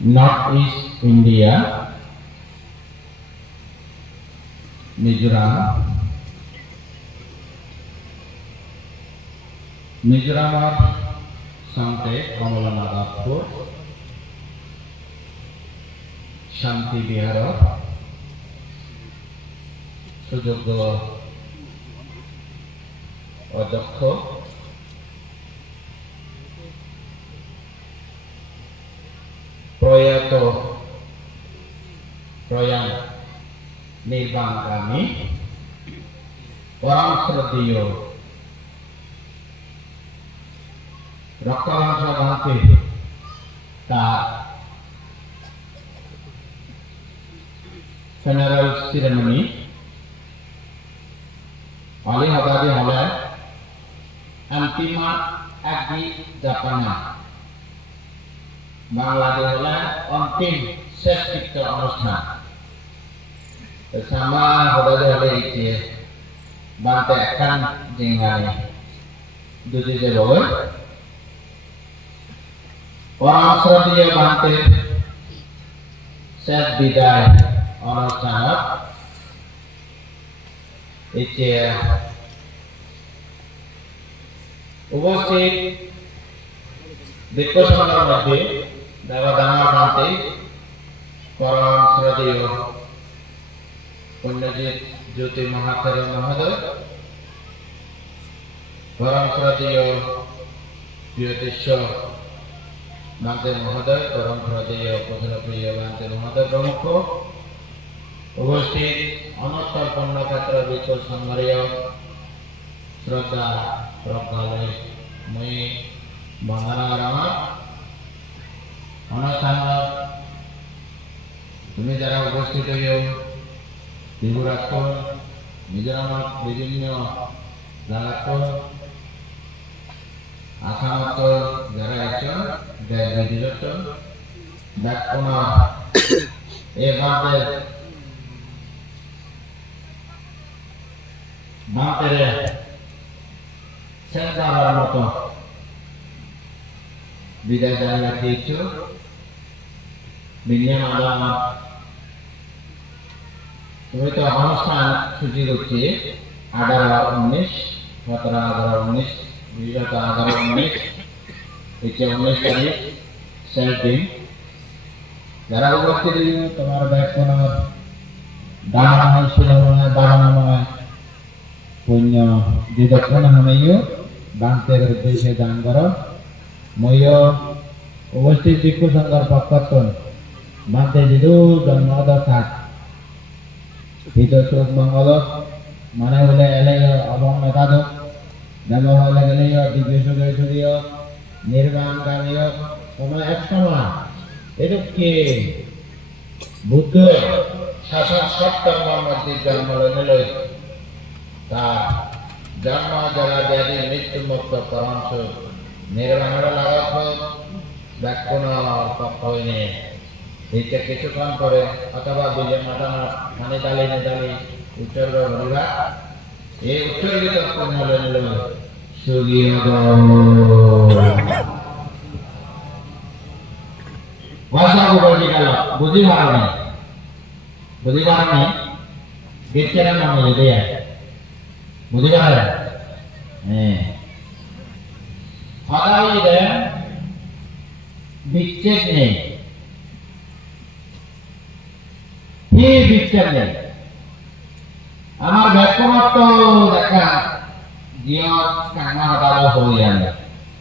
North East India, Mizoram. Mizoram Sante Kamalanathpur, Shanti Vihar, Sujogo Odakho, Proyato Proyang Nirbang kami orang Srediyo Dr. Hamsa Bhante তার funeral ceremony oleh Habari oleh Antima Agi Japana Bangladesh oleh Ontim Sestikta অনুষ্ঠান bersama Habari oleh itu Bante akan jengali Duji Jebol orang Srediyo Bante শেষ বিদায় অনুষ্ঠানত এতিয়া উপস্থিত বিক্ষোভের মধ্যে ডাঙর বান্তে পরম শ্রদ্ধেয় পুণ্যজিৎ জ্যোতি মহাচার্য মহোদয় পরম শ্রদ্ধেয় প্রিয়তেশ্বর বান্তে মহোদয় পরম শ্রদ্ধেয় প্রধানপ্রিয় বান্তে মহোদয় প্রমুখ উপস্থিত অনন্তর পুণ্যক্ষেত্র বিক্ষোভ সংঘরীয় শ্রদ্ধা প্রজ্ঞালয় মই বন্দনা আমার অনুষ্ঠান তুমি যারা উপস্থিত হইও ত্রিপুরাত মিজোরামত বিভিন্ন জায়গাত আসামত যারা আছো দেশ বিদেশত ব্যাপন এভাবে বাঁতেরে সেন্টারের মতো বিদায় জানিয়ে দিয়েছো বিজ্ঞান আদালত তুমি তো অনুষ্ঠান সূচি করছি 18-19 17-18-19 20-18-19 হচ্ছে 19 তারিখ শেষ দিন যারা উপস্থিত তোমার ব্যাপনের দানময় শিলময় বাগানময় পুণ্য দিদক্ষণ হামেয় বান্তের উদ্দেশ্যে দান করো মই উপস্থিত ভিক্ষু সংঘর পক্ষতন বান্তে দিদু জন্মদ থাক হিত সুখ মঙ্গল মানে হলে এলে অবং মেধাদ দেব হলে গেলে দিব্য সুখীয় নির্বাণ কামীয় কোনো এক সময় এরূপকে বুদ্ধ শাসন সপ্তমের মধ্যে জন্ম নিল তার জন্ম যারা ব্যাধি মৃত্যু মুক্ত পরামর্শ নির্বাণের লাগাত ব্যাকুণ পক্ষ হইনে এইটা কিছুক্ষণ করে অথবা বিজয় মাতানা খানি ডালি নেদালি উৎসর্গ ভরিবা এই উৎসর্গিত পুণ্য নিল সুগীয় ভাষা বলি গেল বুঝি পারেনি গেছেন নাম দেয় বুঝি পারে সদাই বিচ্ছেদ নেই বিচ্ছেদ নেই আমার ব্যাকুণত্ব দেখা জিয় কাঙা হটালো হয়ে যাবে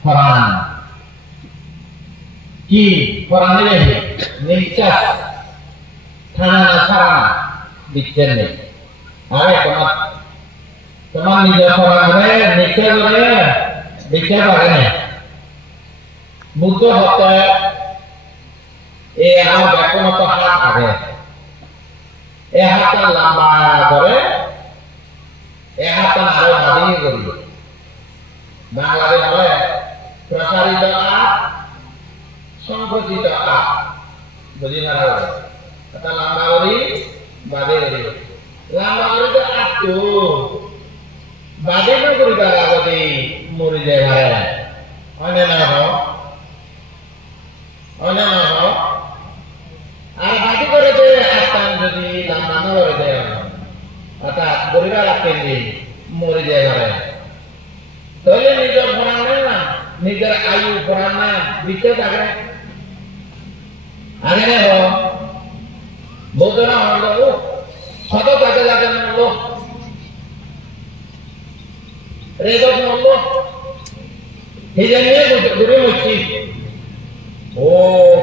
ফরান কি ফরানে নিশ্চাস থানা সারা বিচ্ছেদ নেই আরে তোমার নিজের ফরানে নিশ্চয় করে বিচ্ছেদ পারে না বুদ্ধ হতে এই আমার ব্যাকুণত্ব হাত আগে এ হাতটা লম্বা করে এ হাতটা আরো বাড়িয়ে করি বাংলাদেশ হলে প্রসারিত আপ সংগঠিত আপ বুঝি না এটা লম্বা করি বাদে করি লম্বা করি তো আটটো বাদে না করি তার আগতে মরি যায় ভাই অনে না হোক অনে না হোক আর বাদে করে দে আটটান যদি লম্বা না করে দেয় অর্থাৎ গরিবা রাখেন মরে যায় ভাই তাহলে নিজের ভরান না নিজের আয়ু ভরান না দিতে থাকে আগে হোক বৌদ্ধরা হলো শত কাজে যাতে মরলো রেদক মরলো হিজে নিয়ে ঘুরে হচ্ছি ও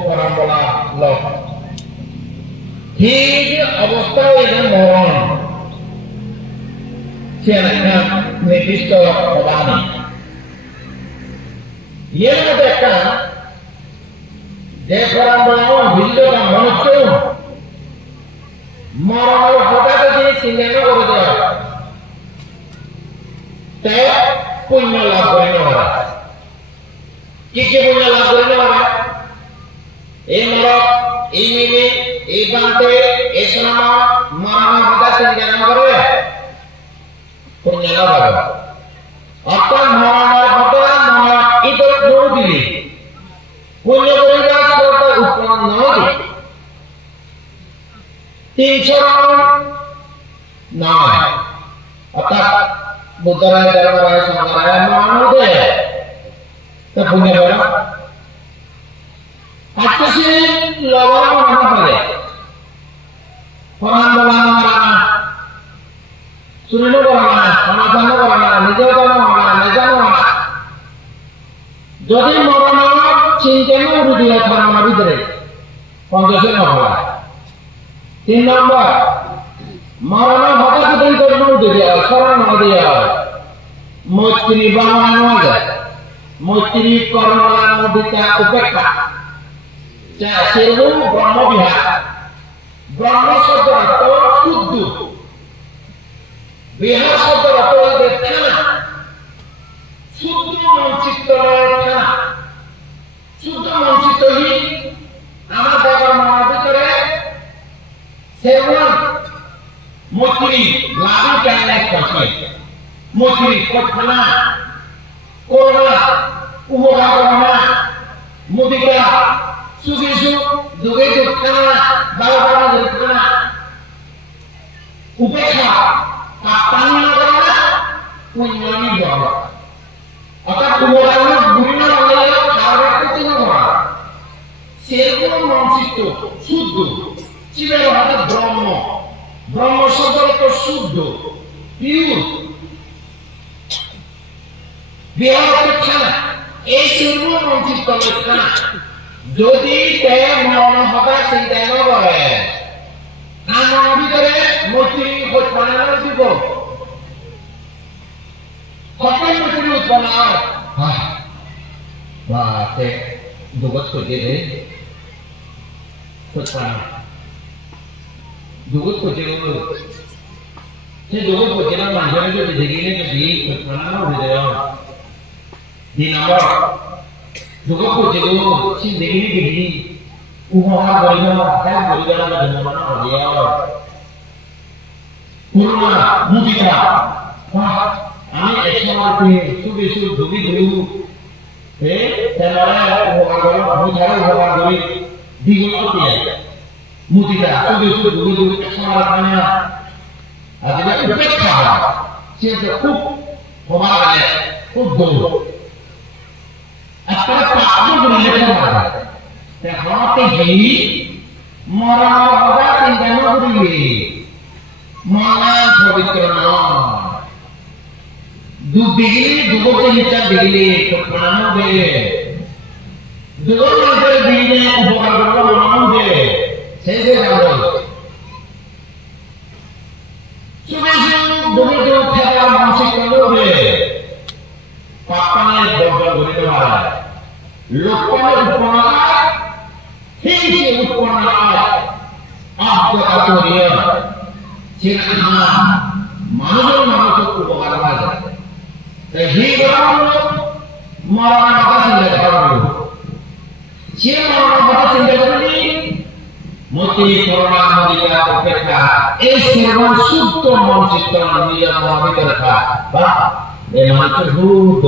ফরাম বলা লোক ঠিক অবস্থা এটা মরণ সে একটা নির্দিষ্ট অভাব নেই এর মধ্যে একটা যে ফরাম বলা ভিডিওটা মনে হচ্ছে মরণের হঠাৎ যদি চিন্তা করে দেওয়া তে পুণ্য লাভ করে নেওয়া কি কি পুণ্য লাভ করে নেওয়া এই নরক এই মিলি এই বান্তে এই সোনামা মরণের হঠাৎ চিন্তা করে পুণ্য লাভ হবে অর্থাৎ মরণের হঠাৎ মরণ ইতর গুণ দিলে পুণ্য পরিবার সরকার উৎপন্ন নয় 309 অর্থাৎ বুদ্ধরায় দেবরায় সংগ্রায় মানবে তো পুণ্য বলা আজকে সে লবণ মানা পারে কোরআন বলা না শুনলো বলা না সমাধান বলা না নিজেও জানো না জানো না যদি মরণ চিন্তানো রুদিয়া থানার ভিতরে পঞ্চাশে নবলা 3 নম্বর মরণ হঠাৎ করে দিয়া স্মরণ দিয়া মৈত্রী বানানো যায় মৈত্রী করোনা নদীটা উপেক্ষা যা সেরকম ব্রহ্মবিহার ব্রহ্ম শব্দ অর্থ শুদ্ধ বিহার শব্দ অর্থ থানা শুদ্ধ মনচিত্ত থানা শুদ্ধ মনচিত্তহীন আমার বাবার মনের ভিতরে সেবন মৈত্রী লাভি ক্যান্ডাস করছে মৈত্রী করখানা করোনা উপকার করোনা মুদিকা সুখী সুখ দুগে দুঃখানা বাবা দুঃখানা উপেক্ষা কাপ্তানি করোনা পুণ্যনি বড় অর্থাৎ উপকার বিভিন্ন বাংলায় খাওয়ার করতে না সেরকম মনচিত্ত শুদ্ধ শিবের হঠাৎ ব্রহ্ম ব্রহ্ম শব্দ শুদ্ধ পিউর বিহার অপেক্ষা এই সর্ব মনচিত্ত অপেক্ষা যদি তে মরণ হঠাৎ চিন্তা ন করে আমার ভিতরে মৈত্রী উৎপন্ন দিব হঠাৎ মৈত্রী উৎপন্ন বা তে দুগত করে দে উৎপন্ন দুগত করে সে দুগত করে না মানুষের যদি দেখিলে যদি উৎপন্ন হয়ে যায় দিন নম্বর দুগত করে সে দেখিলে দেখি উপহার করিল হ্যাঁ বলিল না জন্মনা হইয়া করুণা মুদিতা আমি একসময় সুখী সুখ দুঃখী দুঃখ তেনারা উপহার করি বুঝার উপহার করি দ্বিগুণ দিয়ে মুদিতা সুখী সুখ দুঃখী দুঃখ একসময় রাখবে না আর যেটা উপেক্ষা হয় সে খুব ক্ষমা করে খুব দৌড় একটা পাত্র করে লেখা মারা হতে গিয়ে মরণ হওয়া চিন্তা না করিলে মনা পবিত্র নয় দুধ দিগিলে দুগতে লিটার দিগিলে প্রাণ দে দুগর লিটার দিগিলে উপকার করবো মন দে সেই যে জানো সুবেশু দুগতে খেলা মানসিক করবে পাপানের বর্জন করিতে পারে লোকের উপকার হিংসে উৎপন্ন হয় আজ্ঞা করিয়া সেখানে মানুষের মানুষের উপকার হয় তাই হি বরাবর মরণের কথা চিন্তা করা সে মরণের কথা চিন্তা করলে মতি করুণা মদিরা উপেক্ষা এই সেবন শুদ্ধ মন চিত্ত নিজের মহাবিদের খা বা এই মানুষ শুদ্ধ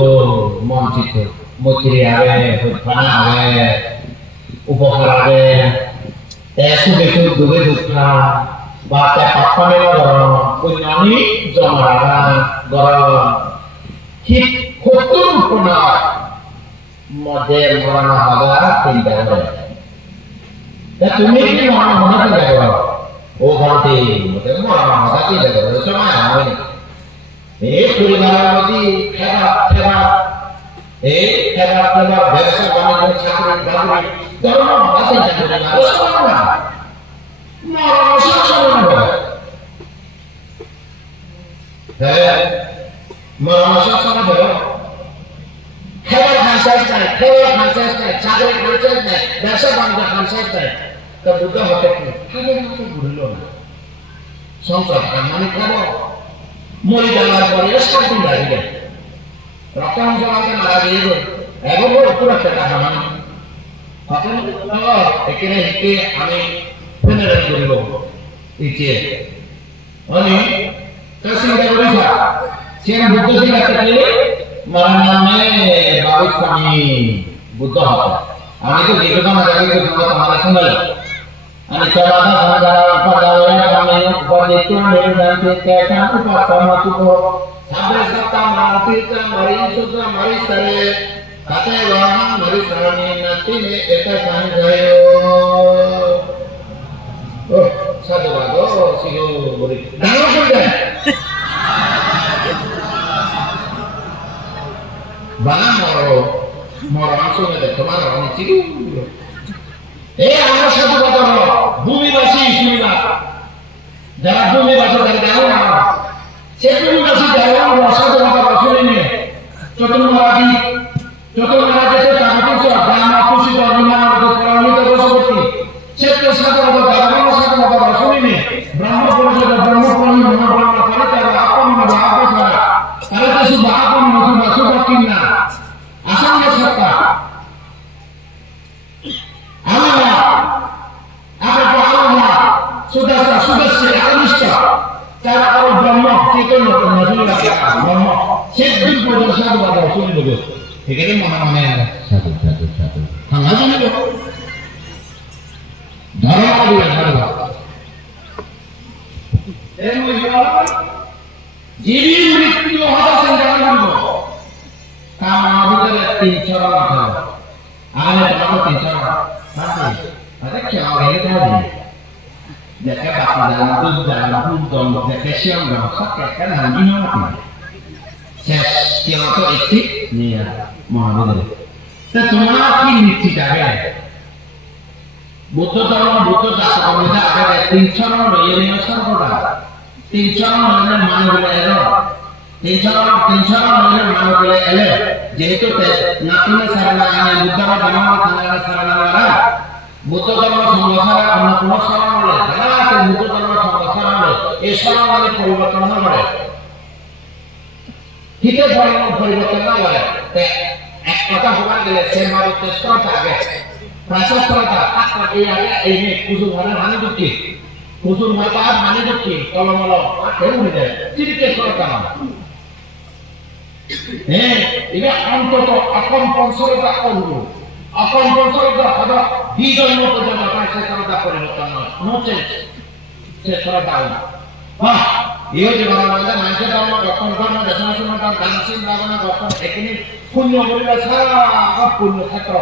মন চিত্ত মতিরে আগে উৎখানা আগে উপকার আগে এসু বেশু দুবে দুঃখা বা তে পাপনে গরম পুণ্যনি জমারা গরম ঠিক কত উপনা মধ্যে মরণ হাগা চিন্তা করে তুমি কি মনে দেখো ও ঘন্টি মরণ হাগা চিন্তা করে সময় হয় এই পরিবারের মধ্যে খেলা এই খেলা ব্যবসা বাণিজ্য চাকরি বাকরি ধর্ম ভাষা চিন্তা করে না মরণ সবসময় হয় হ্যাঁ মরণ সবসময় হয় খেলার কনসেপ্ট নাই খেলার কনসেপ্ট নাই চাকরির কনসেপ্ট নাই ব্যবসা বাণিজ্য কনসেপ্ট নাই তো বুদ্ধ হতে কি খালি মতো ঘুরল না সংসার মানে করো মরি যাওয়ার পরে শান্তি লাগবে রক্তাংশ আমাকে মারা দিয়ে দেবে এবং পুরো টাকা মানে এখানে হেঁটে আমি পুনরায় করিব ইচ্ছে মানে চিন্তা করিস সে বুদ্ধ সিং একটা মার নামে বাবু স্বামী বুদ্ধ হতো আমি তো যেটা মজা করে তোমার শুনলাম आणि चलाता संगारा पदावया कामे उपदेतो निर्दांते कैसा उपासना तुको साबे सत्ता मातीत मरी सुद्ध मरी सरे कते वाहन मरी सरणी नती ने एक संगयो ओ साधु बागो सिगो बोली दानो कुंडे बना मोरो आंसू में देखो मारो ने चिगु এই আমার সাথে কথা বলো ভূমিবাসী শুনিবা যারা ভূমিবাসী তারা জানো না সে ভূমিবাসী জানো না সাথে কথা শুনিনি চতুর্মারাজি চতুর্মারাজে তামিলচ গ্রাম খুশি ধর্মনার করণিত বসবর্তী সে তো সাথে কথা জানো সাথে কথা শুনিনি ব্রহ্মপুরুষের ব্রহ্মপুরী মনোব্রহ্ম করে তার আপন মনে আপসরা তারা তো শুধু আপন মনে বাসুক কিনা আসামে সত্তা sudah anusta cara orang Brahma kita nak menjadi Brahma sedih pada satu pada sini begitu ini mana satu hang aja ni dharma dia dharma jadi mrityu ada senjata dulu kamu ada tiga orang ada tiga orang ada kaya ini tadi để các bạn là đơn giản là không còn một cái xem và sắc cái hàng như nó thì sẽ cho ít ít nè mà bây giờ thế chúng ta khi nhịp thì cả cái butuh tak sekolah ada tinggal orang yang sekolah tinggal orang mana boleh elok tinggal orang mana boleh elok jadi tu nakunya sarana yang bukan nama sarana orang butuh kalau সংসার আমরা কোন সারা বলে যারা বুদ্ধ ধর্ম সংসার বলে এই সারা মানে পরিবর্তন না করে হিতে পরিবর্তন না করে তে এক কথা বলা গেলে সে মারো চেষ্টা আগে প্রশাসনটা এই আগে এই নে কুসু ঘরে মানে দুটি কুসুর মাতা মানে দুটি কলমল কেউ হয়ে যায় চিরকে সরকার হ্যাঁ এটা অন্তত আপন পঞ্চরতা করব আপন পঞ্চরতা হলো বিজয় মতো যেন সরকারটা পরিবর্তন হয় নোচে সে সরকার বাহ এই যে বাংলাদেশে মানুষের ধর্ম গঠন ধর্ম দেশনাশন দানশীল ভাবনা গঠন এখানে পুণ্য করিবার সারা পুণ্য ক্ষেত্র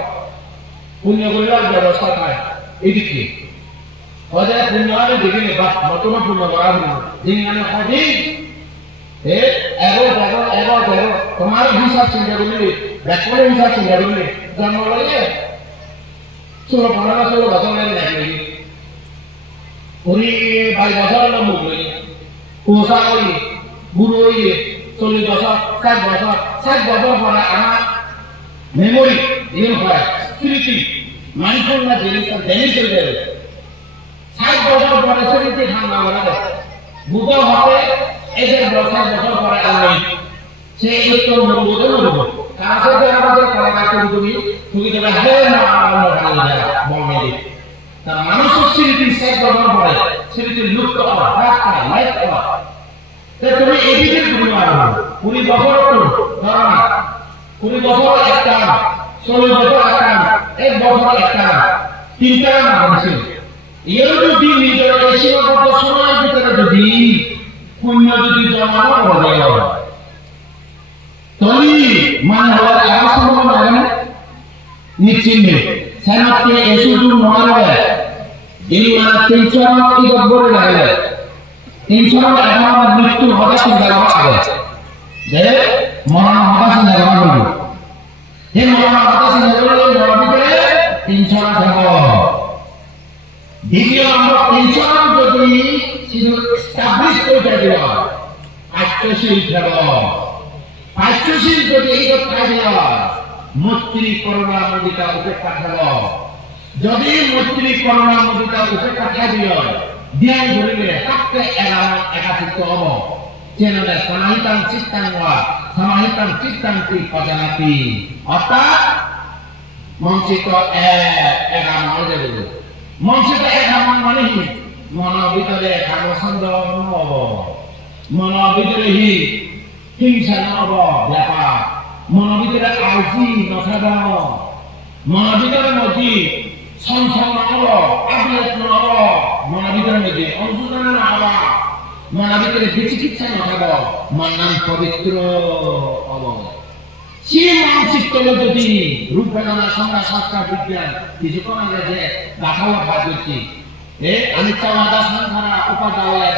পুণ্য করিবার ব্যবস্থা থাকে এদিকে হজে পুণ্য হলে দেখিনি বাহ নতুন পুণ্য করা হল দিন সদিন এগো তোমার হিসাব চিন্তা করলে ব্যাকরণ হিসাব চিন্তা করলে জন্ম লাগে 16-15 বছর লাগে উনি 22 বছর মুখ হয়ে পোষা হয়ে বুড়ো হয়ে 40 বছর 60 বছর পরে আমার মেমোরি ইয়ে হয় স্মৃতি মাইন্ডফুলনেস জিনিসটা ড্যামেজ হয়ে যাবে 60 বছর পরে স্মৃতি ঠান্ডা হয়ে যাবে বুড়ো হবে এই যে 60 বছর পরে আমি সেই তো মরবো কাছে আমাদের কলাকার তুমি দেবে হ্যাঁ না বলবে তার মানুষের স্মৃতি শেষ ব্যবহার করে স্মৃতি লুপ্ত করা রাস্তা লাইফ করা তুমি এদিকে তুমি মারো 20 বছর তো ধরা 20 বছর একটা 16 বছর একটা 1 বছর একটা 3টা মারছে এর যদি নিজের সীমাবদ্ধ সময়ের ভিতরে যদি পুণ্য যদি জমা করে দেয় তলি মানে হওয়ার আগে সম্ভব হবে না নিশ্চিন্তে সেনাতে এসুদু মারবে এই মানে 300 কি গবরে লাগে 300 এখন মৃত্যু হবে চিন্তা হবে যে মরণ হবে চিন্তা করবে এই মরণ হবে চিন্তা করলে মরবে 300 হবে দ্বিতীয় নম্বর 300 যদি শুধু এস্টাবলিশ করে দেওয়া আত্মশীল থাকো আত্মশীল যদি এই কথা দেওয়া মৈত্রী করুণা মুদিতা উপেক্ষা থাকো যদি মৈত্রী করুণা মুদিতা উপেক্ষা দিও ধ্যান ধরিলে তাকে একাচিত্ত হব চেনলে সমাহিতাং চিত্তান্তি পদানাতি অর্থাৎ মঞ্চিত একাম হয়ে যাবে মঞ্চিত একাম মানে কি মনের ভিতরে কাগজন্দ নহব মনের ভিতরে হিংসা নহব ব্যাপার মনের ভিতরে আলসি নথাব মনের ভিতরে মধ্যে সংসার নহব আবিলত নহব মনের ভিতরে মধ্যে অংশদান নহব মনের ভিতরে বিচিকিৎসা নথাব মন নাম পবিত্র হব সেই মানসিক তলে যদি রূপ বেদনা সংজ্ঞা সংস্কার বিজ্ঞান কিছুক্ষণ আগে যে দেখালো ভাগ করছি আমি চাওয়াদা সংখ্যারা উপাদায়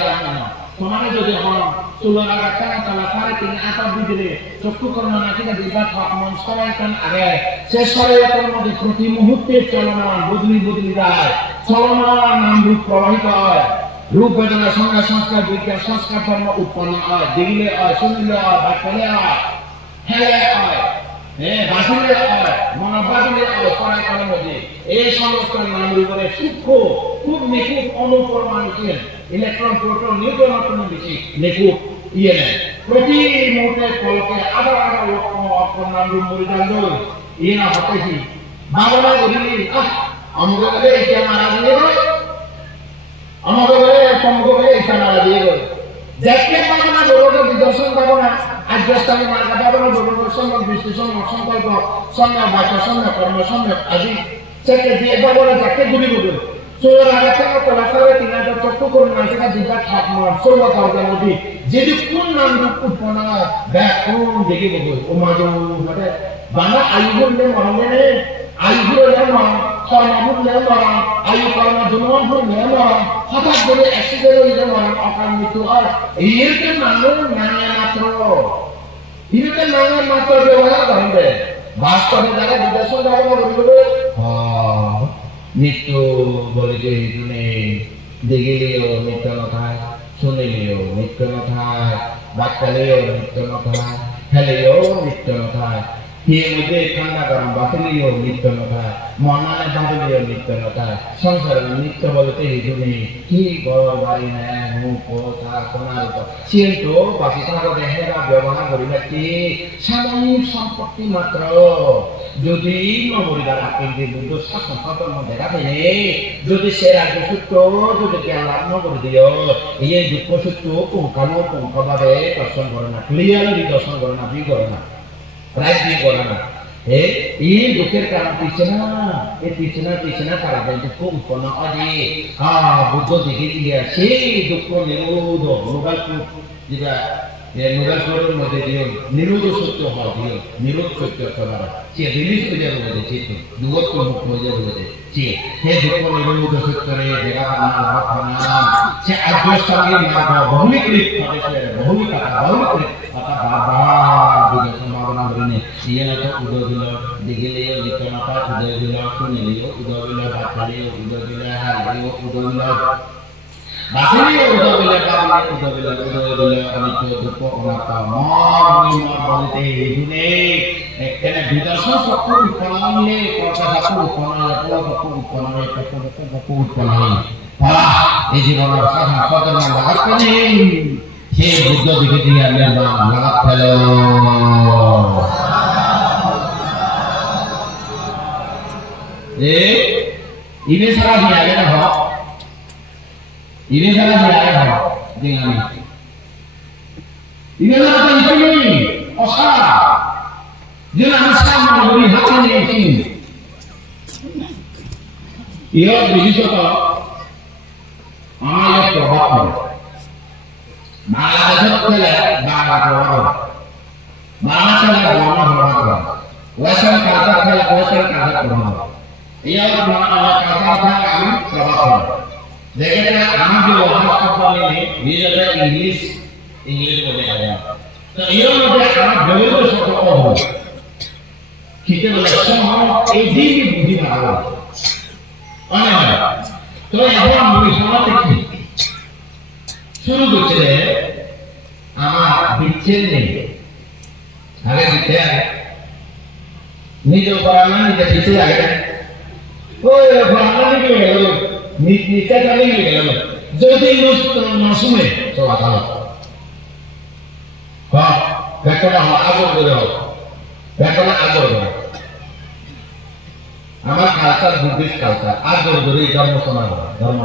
তোমার যদি হন চুলার আগে তালা 3.5 আটা দিলে চক্ষু কর্ণ নাটিকা দিবা থাক মন সরাইতেন আগে সে সরাইতের মধ্যে প্রতি মুহূর্তে চলমান বদলি যায় চলমান নাম রূপ প্রবাহিত হয় রূপ বেদনা সংজ্ঞা সংস্কার বিজ্ঞান সংস্কার ধর্ম উৎপন্ন হয় দেখলে হয় শুনলে হয় বাক্যলে হয় হেলে হয় বাসিলে হয় মনোবাদিলে হয় সরাইতের মধ্যে এই সমস্ত নাম রূপের সূক্ষ্ম খুব নিখুঁত অনুপরমাণু ছিলেন ইলেকট্রন প্রোটন নিউট্রন কোনো বেশি নিখুঁত ইয়ে নেই প্রতি মুহূর্তে ফলকে আবার লক্ষ অক্ষর নাম রূপ মরিদান দই ইয়ে না হতেছি ভাবনা করিলি আমাকে বলে এটা মারা দিয়ে গেল আমাকে বলে সম্মুখ বলে এটা মারা দিয়ে গেল যাকে ভাবনা বড়টা বিদর্শন ভাবনা আজস্থানে মার্কা ভাবনা বড় সম্যক বিশ্লেষণ সংকল্প সম্যক বাক্য সম্যক কর্ম সম্যক আদি সেকে দিয়ে ভাবনা যাকে গুলি গুলি চোর আগে থেকে কলাসারে 3000 চক্র করুন না সেটা দিবা থাক মার 16 দরজা নদী যদি কোন নাম রূপ উৎপন্ন হয় দেখ কোন দেখে বলবো ও মাঝে মানে বাংলা আয়ু বললে মরণে আয়ু বললে মরণ কর্ম বললে মরণ আয়ু কর্ম জন্ম বললে মরণ হঠাৎ করে অ্যাক্সিডেন্ট হয়ে মরণ অকাল মৃত্যু হয় এইরকম মানুষ নানা মাত্র এরকম নানা মাত্র ব্যবহার করবে বাস্তবে যারা বিদর্শন ব্যবহার করবে মৃত্যু বলে যে তুমি দেখিলেও মৃত্যু নথায় শুনিলেও মৃত্যু নথায় বাচ্চালেও মৃত্যু নথায় খেলেও মৃত্যু নথায় হিয়ে মধ্যে ঠান্ডা গরম বাঁচলেও মৃত্যু নথায় মনানে বাঁধলেও মৃত্যু নথায় সংসারের মৃত্যু বলতে তুমি কি ঘর বাড়ি নেয় মুখ কথা শোনার কিন্তু বাকি থাকা দেহেরা ব্যবহার করিবে কি সাময়িক সম্পত্তি মাত্র যদি নবরিদার আকিন্দি বুদ্ধ শাসন কর্ম দেখা দেয় যদি সে রাজ্য সূত্র যদি জ্ঞান লাভ করে দিও এই দুঃখ সূত্র পুঙ্খানুপুঙ্খভাবে দর্শন করে না ক্লিয়ারলি দর্শন করে না বি করে না রাইট বি করে না এই দুঃখের কারণ পিছনা কারা দুঃখ উৎপন্ন হয় বুদ্ধ দেখে দিয়ে সেই দুঃখ নিরোধ নোবেল যেটা নোবেল মধ্যে দিও নিরোধ সত্য হওয়া দিও নিরোধ সত্য করা সে রিলিজ হয়ে যাবে বলে চেত দুঃখ মুক্ত হয়ে যাবে বলে সে দুঃখ নিরোধ সত্যরে দেখা নাম সে আদ্যস্থানে বহুলিকৃত বহুলিকৃত বাবা দুঃখ সম্ভাবনা ধরে ইয়ে না তো উদয় দিল দেখিলেও লিখনটা উদয় দিল শুনিলেও উদয় দিল বাচ্চালেও উদয় দিল হারিলেও উদয় দিল বাসিলেও উদয় দিল বাবলে উদয় দিল অনিত্য দুঃখ অনাত্ম মন বলতে এইগুনে এখানে বিদর্শন চক্ষু উৎপন্ন কথা চক্ষু উৎপন্ন চক্ষু উৎপন্ন এই জীবনের সাধন কদম লাগাত নেই সেই বুদ্ধ দিকে দিয়ে লাগাত fail ini salah dia kan Ini salah dia dengan ini adalah ini osar jangan sama memberi hati ini ia begitu kalau amalnya terhapus malah terjadi malah terhapus wasan kata terhapus ia malah kata terhapus देखिए हम जो वास्तव में ये English बोले जाते हैं तो ये मुझे खाना बेवजह से तो हो कितने लक्षण हो एजी की बुद्धि मारो अने तो ये हम विश्वास की शुरू करते हैं आमा बिचे नहीं आगे बिचे है नहीं जो पराना नहीं जो बिचे आगे वो पराना नहीं क्यों নিচে চলে গেল যদি না শুনে তো আঘাত হ্যাঁ বেকনা আগর করে বেকনা আগর করে আমার কালচার বুদ্ধিস্ট কালচার আগর করে ধর্ম শোনা ধর্ম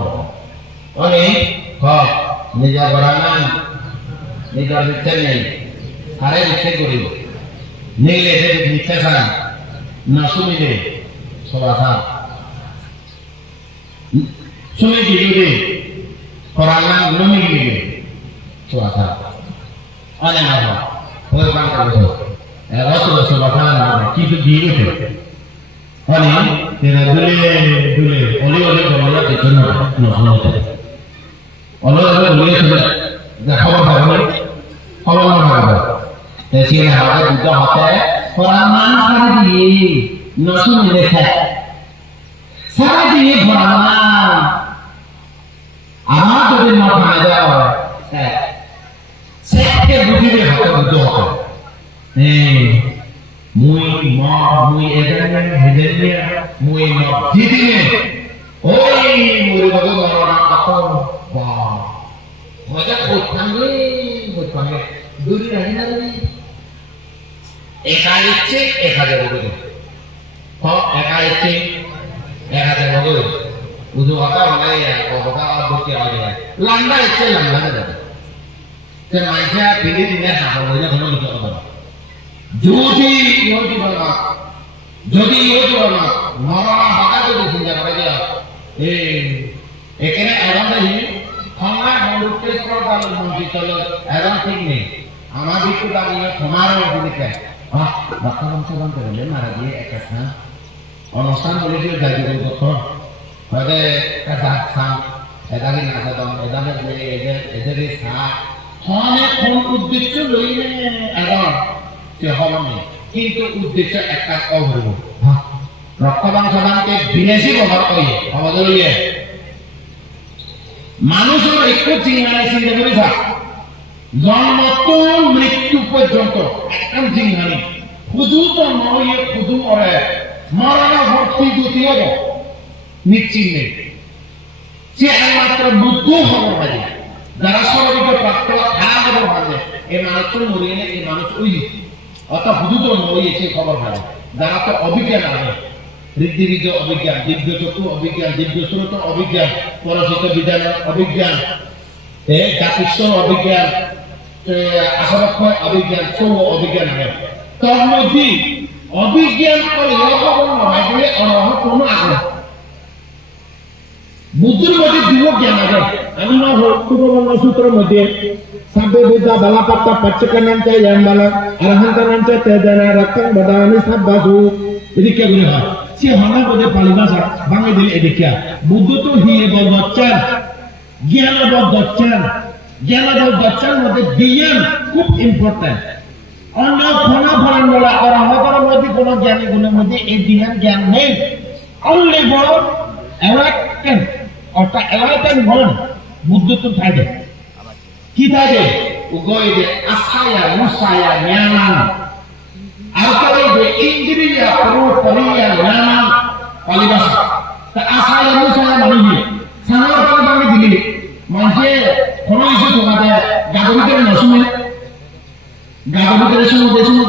অনেক হ্যাঁ নিজের বরানা নিজের নিচে নেই আরে নিচে করি নিলে নিচে খান না শুনিলে সব আঘাত सुने गिरे कोराना नमी गिरे सुआता अने ना हो काम करो रस रस बता ना कि तो गिरे थे अने तेरा दुले ओले ओले बोला के तो ना सुनते ओले ओले बोले सुन खबर ना ऐसे ना हवा दूसरा होता है कोराना कर दिए न सुन लेता सारा दिन कोराना আমার যদি না ফায়দা হয় সেকে বুঝিয়ে হাতে বুঝতে হবে মুই এখানে হেদেনে মুই জিদিনে ওই মুই বাবা মারা আপন বা মজা করতামে দূরে রাখি না একা ইচ্ছে 1000 টাকা হ্যাঁ একা ইচ্ছে 1000 টাকা उधर आता वाला है और बता आप बोल के आ गया लंबा इससे लंबा है तो माइसा पीली दिन है हाँ वो जब हम लोग करते हैं जोधी बना मरा बता तो दिख जाता है क्या एक ने आराम से ही हमारे बंदूक के स्कोर डालो मुझे चलो आराम ठीक नहीं हमारे भी कुछ आगे हमारे वो दिखता है हाँ बाकी हम सब कर ले मारा ये एक अच्छा और मौसम बोले जो जाती है तो Pada kata sang, edari nasa dong, edari edari sang. Hanya kon uddesho loine agar kehaman কিন্তু উদ্দেশ্য একটা অবরোধ রক্তবান সমানকে বিনাশী ব্যবহার করে আমাদের ইয়ে মানুষের একটু চিন্তা চিন্তা করে থাক জন্ম তো মৃত্যু পর্যন্ত একটা জিংহানি শুধু তো নয় শুধু করে মরণ ভর্তি দ্বিতীয় নিশ্চিত নেই সে একমাত্র বুদ্ধ খবর পাবে যারা স্বাভাবিক প্রাপ্ত খারাপ খবর পাবে এই মানুষের মরিয়ে এই মানুষ ওই অত শুধু তো নয় সে খবর পাবে যারা তো অভিজ্ঞান আছে ঋদ্ধিবীজ অভিজ্ঞান দিব্য চক্ষু অভিজ্ঞান দিব্য স্রোত অভিজ্ঞান পরশিত বিধান অভিজ্ঞান জাতিস্বর অভিজ্ঞান আশারক্ষয় অভিজ্ঞান সৌ অভিজ্ঞান হয় তোর মধ্যে অভিজ্ঞান করে খবর নয় বলে অনহ কোনো আগ্রহ বুদ্ধির মধ্যে দিও জ্ঞান আছে আমি না পূর্ববঙ্গ সূত্রের মধ্যে সাব্বে বিদ্যা বালাপাত্তা পচ্চকন্যাঞ্চ ইয়াম্বালা আরহান্তনাঞ্চ তেজনা রক্তং বদানি সাব্বাসু এদিকে বলে হয় সে হনা বলে পালি ভাষা বাংলা দিলে এদিকে বুদ্ধ তো হিয়ে বলছেন জ্ঞান বলছেন মধ্যে জ্ঞান খুব ইম্পর্টেন্ট অন্য কোন ফলন বলা আর আমাদের মধ্যে কোন জ্ঞানী গুণের মধ্যে এই জ্ঞান নেই অনলি ফর অ্যাওয়াকেন অর্থাৎ অ্যাওয়াকেন মন বুদ্ধ তো থাকে কি থাকে উগয় যে আসায়া মুসায়া জ্ঞান আর কবে যে ইন্দ্রিয়া পরিয়া জ্ঞান পালি ভাষা তা আসায়া মুসায়া মানে কি সানার পর বাংলা দিলি মানে কোন কিছু তোমাদের গাগরিতের নসুমে গাগরিতের সময় দেশমে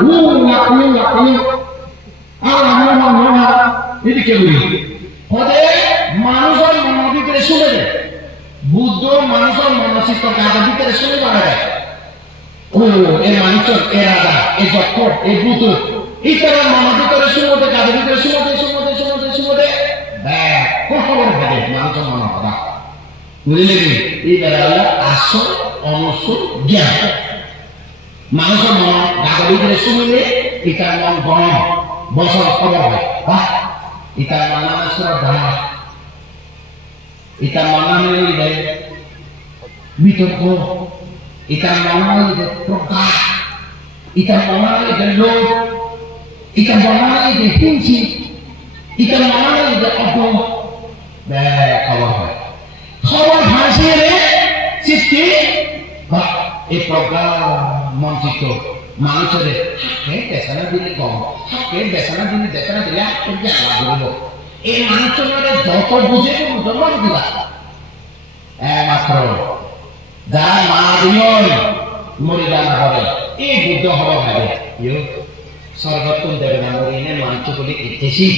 হু লাকিয়ে আর আমরা এদিকে বলি ওদের মানুষের মনোবিকের শুনে মনচিত্ত কাজের ভিতরে শুনে মনে যায় ও এ মানুষ এ রাজা এ যক্ষ এ বুতু এই তারা মনের ভিতরে শুনতে কাজের ভিতরে শুনতে খবর ভেবে মানুষের মনে করা বুঝলে কি এই বেড়া আসল অনসল জ্ঞান মানুষের মন কাজের ভিতরে শুনলে এটা মন গরম বছর খবর হয় বাহ এটা মানানো শ্রদ্ধা এটা মানানো বিতর্ক এটা মানানো প্রকাশ এটা মানানো লোক এটা মানানো হিংসি এটা মানানো অপম খবর হয় খবর ভাসিয়ে সৃষ্টি এই প্রজ্ঞা মঞ্চিত মানুষের হাকে বেসানা দিলে কম হাকে বেসানা দিলে হাকে জ্ঞান বলব এই মানুষের যত বুঝে জন্ম দিবা একমাত্র যারা মা দিন মরিদান হবে এই বুদ্ধ হওয়া ভাবে সর্বত্র দেবে না মরিনে মানুষ বলে ইতিহাসি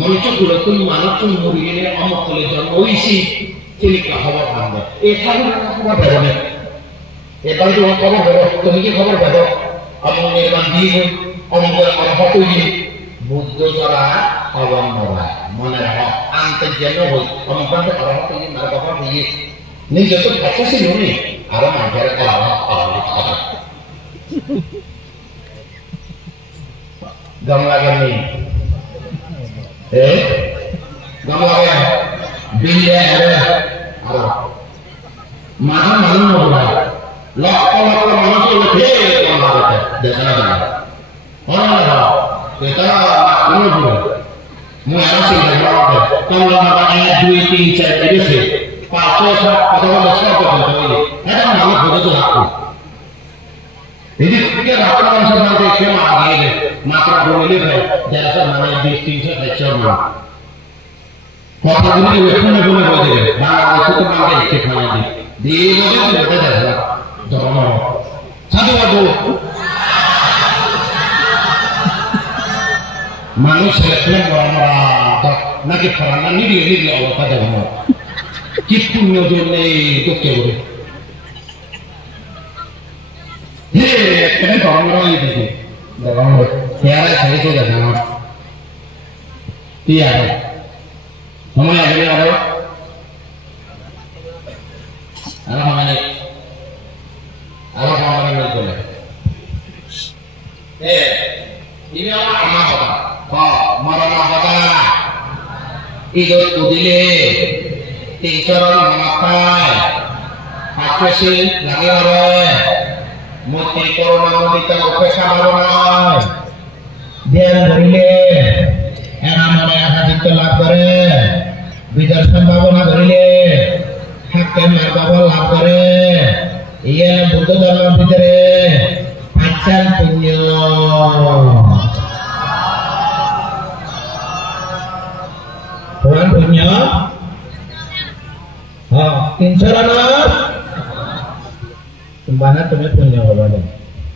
মানুষগুলো তুই মানুষ মরিনে অমতলে জন্ম হয়েছি তিনি খবর আনবে এই খবর দেবে এবার তোমার খবর দেবো তুমি কি খবর দেবো অমন নির্মাণ দিয়ে অমঙ্গল অর্হত বুদ্ধ যারা খবর নয় মনে রাখ আনতে যেন হই অমঙ্গল অর্হত মার খবর দিয়ে নিজে তো ভাষা ছিল নি আরো মানুষের খবর দম লাগে নেই দম লাগে বিলে আরো মাঝে মানুষ নয় লক্ষ লক্ষ মানুষের উঠে দেখা না এটা অনুভব মই আসি কমলা 1 2 3 4 এসে 5 6 কথা বলে সব কথা বলে এটা মানুষ বোঝা তো রাখো এই যে থেকে রাখা মানুষের মধ্যে কেউ আগে মাত্রা বলে ভাই যারা মানে 20 300 লেকচার না কথাগুলি ওখানে বলে বলে বাংলাদেশে তো মানে একটু খাওয়া দিয়ে বলে বলে দেখা ধর্ম সাধুবাদ মানুষের আমরা নাকি ফরানা নিরিয়ে অবস্থা ধর্ম কি পুণ্য জন্যে তোকে বলে ধর্ম দিদি পেয়ারা খাইতে যাবে না কি আরো সময় আগে আরো আরো মানে বলে ini ama apa marana kata idot kudile tingkaran memakai akesi lagi ore muti corona mudita opesa baronai dia berile era mane hadit লাভ করে বিদার সম্ভাবনা ধরিলে হাতে মারবাব লাভ করে ইয়ে বুদ্ধ ধর্মের ভিতরে পাঁচাল পুণ্য পুরাণ পুণ্য হ্যাঁ 300 রানার तुम्हारा तुम्हें पुण्य होगा नहीं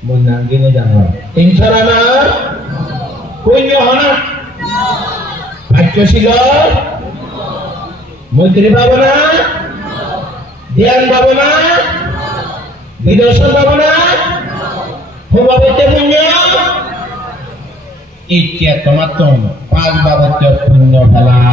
मुन्नांगी ने जाना 300 रानार पुण्य होना पाच्यशीलर मैत्री भावना ध्यान भावना विदर्शन भावना पुण्य इच्छा तमात्म 5 बाबत पुण्य फला